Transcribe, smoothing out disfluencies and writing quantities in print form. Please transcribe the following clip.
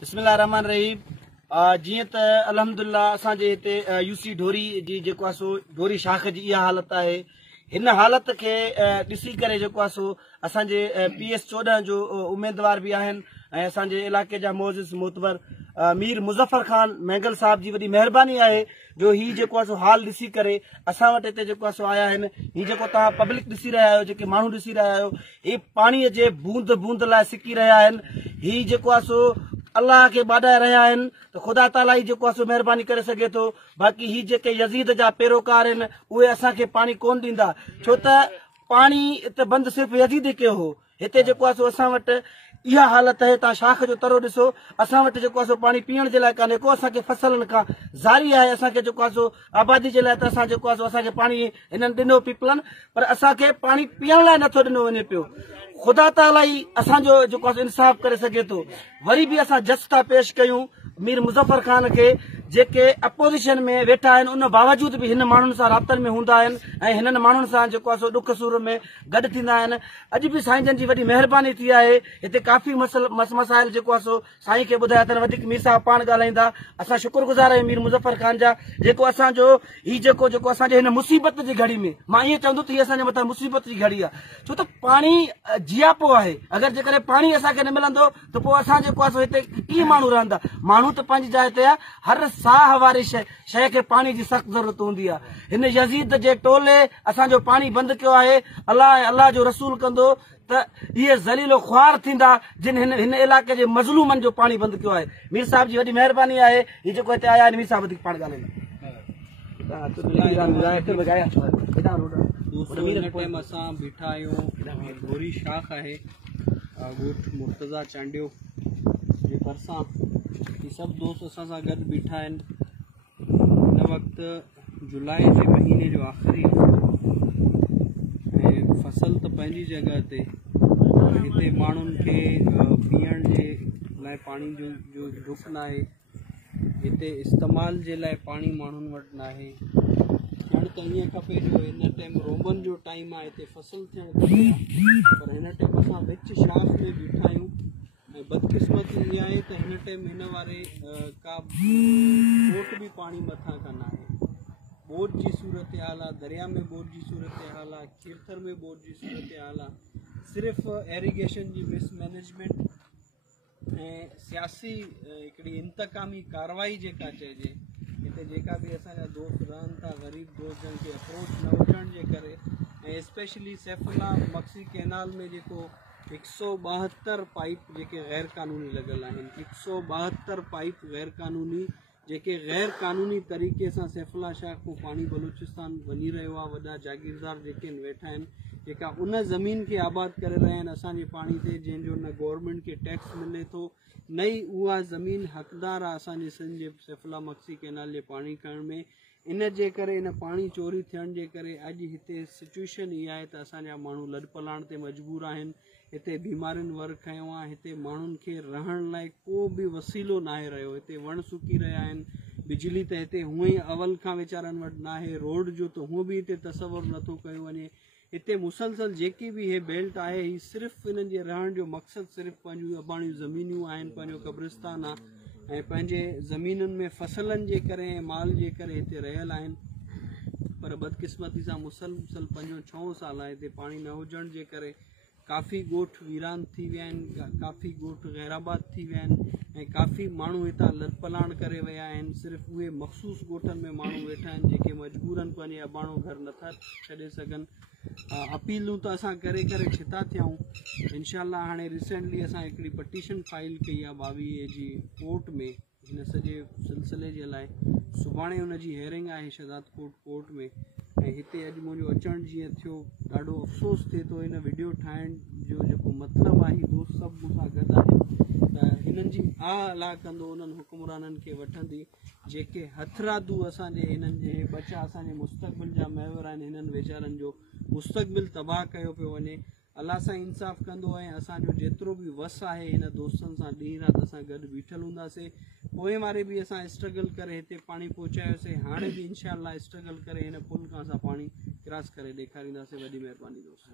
बिस्मिल्लाह रहमान रहीम। जीअं त अल्हम्दुलिल्लाह असांजे हिते यूसी ढोरी जी जेको आहे सो ढोरी शाख जी इहा हालत आहे। हिन हालत खे ॾिसी करे जेको आहे सो असांजे PS 14 जो उम्मीदवार बि आहिनि ऐं असांजे इलाइक़े जा मोज़िज़ मोतबर मीर मुज़फ़र ख़ान मैंगल साहब जी वॾी महिरबानी आहे जो ही जेको आहे सो हाल ॾिसी करे असां वटि हिते जेको आहे सो आया आहिनि। ही जेको तव्हां पब्लिक ॾिसी रहिया आहियो, जेके माण्हू ॾिसी रहिया आहियो, ही पाणीअ जे बूंद बूंद लाइ सिकी रहिया आहिनि। ही जेको आहे सो अल्लाह के बाडाए रहिया आहिनि त ख़ुदा ताला ही जेको आहे सो महिरबानी करे सघे थो। बाक़ी ही जेके यज़ीद जा पैरोकार आहिनि उहे असांखे पाणी कोन ॾींदा, छो त पाणी हिते बंदि सिर्फ़ु यज़ीद कयो हो। हिते जेको आहे सो असां वटि इहा हालत आहे। तव्हां शाख जो तरो ॾिसो, असां वटि जेको आहे सो पाणी पीअण जे लाइ कान्हे को, असांखे फसलनि खां ज़ारी आहे। असांखे जेको आहे सो आबादी जे लाइ त असां जेको आहे सो असांखे पाणी हिननि ॾिनो पीपलनि, पर असांखे पाणी पीअण लाइ नथो ॾिनो वञे पियो। ख़ुदा ताला ई असांजो जेको आहे इंसाफ़ करे सघे थो। वरी बि असां जस था पेश कयूं मीर मुज़फ़र ख़ान खे, जेके अपोज़िशन में वेठा आहिनि, उन बावजूद बि हिन माण्हुनि सां राब्तनि में हूंदा आहिनि ऐं हिननि माण्हुनि सां जेको आहे सो ॾुख सूर में गॾु थींदा आहिनि। अॼु बि साईं जन जी वॾी महिरबानी थी आहे। हिते काफ़ी मसाइल जेको आहे सो साईं खे ॿुधाया अथनि, वधीक मीर साहब पाण ॻाल्हाईंदा। असां शुक्रगुज़ार आहियूं मीर मुज़फ़र ख़ान जा, जेको असांजो ही जेको असांजे हिन मुसीबत जी घड़ी में, मां ईअं चवंदो त हीअ असांजे मथां मुसीबत जी घड़ी आहे, छो त पाणी जियापो आहे। अगरि जेकॾहिं पाणी असांखे न मिलंदो त पोइ असां जेको आहे सो हिते कीअं माण्हू रहंदा। माण्हू त पंहिंजी जाइ ते आहे, हर साह वारी शइ खे पाणी जी सख़्त ज़रूरत हूंदी आहे। हिन यज़ीद जे टोले असांजो पाणी बंदि कयो आहे। अलाह ऐं अलाह जो रसूल कंदो त इहे ज़लीलो ख़्वार थींदा जिन हिन इलाइक़े जे मज़लूमनि जो पाणी बंदि कयो आहे। मीर साहब जी वॾी महिरबानी आहे। हीअ जेको हिते आया आहिनि, मीर साहब वधीक पाण ॻाल्हाईंदा। असां बीठा आहियूं ढोरी शाख आहे ॻोठ मुर्तज़ा चांडियो जे भरिसां। ही सभु दोस्त असां सां गॾु बीठा आहिनि। हिन वक़्तु जुलाई जे महीने जो आख़िरी ऐं फसल त पंहिंजी जॻह ते, हिते माण्हुनि खे पीअण जे लाइ पाणी जो ढुक न आहे। हिते इस्तेमाल जे लाइ पाणी माण्हुनि वटि न आहे। हाणे त ईअं खपे जो हिन टाइम रोबनि जो टाइम आहे, हिते फसल थियणु खपे, पर हिन टाइम असां विच शाख में बीठा आहियूं। ऐं बदकिस्मती इहा आहे त हिन टाइम हिन वारे का बोट बि पाणी मथां खां न आहे। बोट जी सूरत हाल आहे, दरिया में बोट जी सूरत हाल आहे, खीरथर में बोट जी सूरत हाल आहे। सिर्फ़ु एरीगेशन जी मिसमैनेजमेंट ऐं सियासी हिकिड़ी इंतकामी कार्रवाई जेका चइजे, हिते जेका बि असांजा दोस्त रहनि था, ग़रीब दोस्त जन खे अप्रोच न हुजण जे करे, ऐं स्पेशली सैफुल्ला मक्सी कैनाल में जेको 172 पाइप जेके गैर क़ानूनी लॻल आहिनि, 172 पाइप गैर क़ानूनी, जेके गैर क़ानूनी तरीक़े सां सैफुल्ला शाह को पाणी बलूचिस्तान वञी रहियो आहे। वॾा जागीरदार जेके वेठा आहिनि, जेका उन ज़मीन खे आबाद करे रहिया आहिनि असांजे पाणी ते, जंहिंजो न गवर्नमेंट खे टैक्स मिले थो, न ई उहा ज़मीन हक़दार आहे असांजे सिंध जे सैफुल्ला मक्सी कैनाल जे पाणी खणण में। इन जे करे, इन पाणी चोरी थियण जे करे अॼु हिते सिचुएशन इहा आहे त असांजा माण्हू लॾपलाण ते मजबूर आहिनि। हिते बीमारियुनि वर खयो आहे। हिते माण्हुनि खे रहण लाइ को बि वसीलो न आहे रहियो। हिते वण सुकी रहिया आहिनि। बिजली त हिते हूअं ई अवल खां वीचारनि वटि न आहे। रोड जो त हूअं बि हिते तसवुरु नथो कयो वञे। हिते मुसलसल जेकी बि इहे बेल्ट आहे, ही सिर्फ़ु हिननि जे रहण जो मक़सदु सिर्फ़ु पंहिंजूं अबाणियूं ज़मीनियूं आहिनि, पंहिंजो क़ब्रिस्तान आहे, ऐं पंहिंजे ज़मीनुनि में फसलनि जे करे ऐं माल जे करे हिते रहियल आहिनि। पर बदकिस्मती सां मुसलसल 5-6 साल हिते पाणी न हुजण जे करे काफ़ी ॻोठ वीरान थी विया आहिनि, काफ़ी ॻोठ गैराबाद थी विया आहिनि, ऐं काफ़ी माण्हू हितां लॾपलाण करे विया आहिनि। सिर्फ़ु उहे मख़सूस ॻोठनि में माण्हू वेठा आहिनि जेके मजबूरनि पंहिंजे अबाणो घर नथा छॾे सघनि। अपीलूं त असां करे करे छिता थियूं। इनशाला हाणे रिसेंटली असां हिकिड़ी पटिशन फाइल कई आहे 22 जी कोर्ट में हिन सॼे सिलसिले जे लाइ। सुभाणे हुनजी हेयरिंग आहे शहदादकोट कोर्ट में। ऐं हिते अॼु मुंहिंजो अचणु जीअं थियो, ॾाढो अफ़सोस थिए थो। हिन वीडियो ठाहिण जो जेको मतिलबु आहे, दोस्त सभु मूंसां गॾु आहिनि त हिननि जी अला कंदो उन्हनि हुकुमराननि खे वठंदी जेके हथरादू असांजे हिननि जे बचा असांजे मुस्तक़बिल जा महवर आहिनि। हिननि वीचारनि जो मुस्तक़बिल तबाह कयो पियो वञे। अलाह सां इंसाफ़ कंदो ऐं असांजो जेतिरो बि वस आहे हिन दोस्तनि सां ॾींहुं राति असां गॾु बीठल हूंदासीं। पोइ वारे बि असां स्ट्रगल करे हिते पाणी पहुचायोसीं। हाणे बि इंशाअल्लाह स्ट्रगल करे हिन पुल खां असां पाणी क्रॉस करे ॾेखारींदासीं। वॾी महिरबानी दोस्त।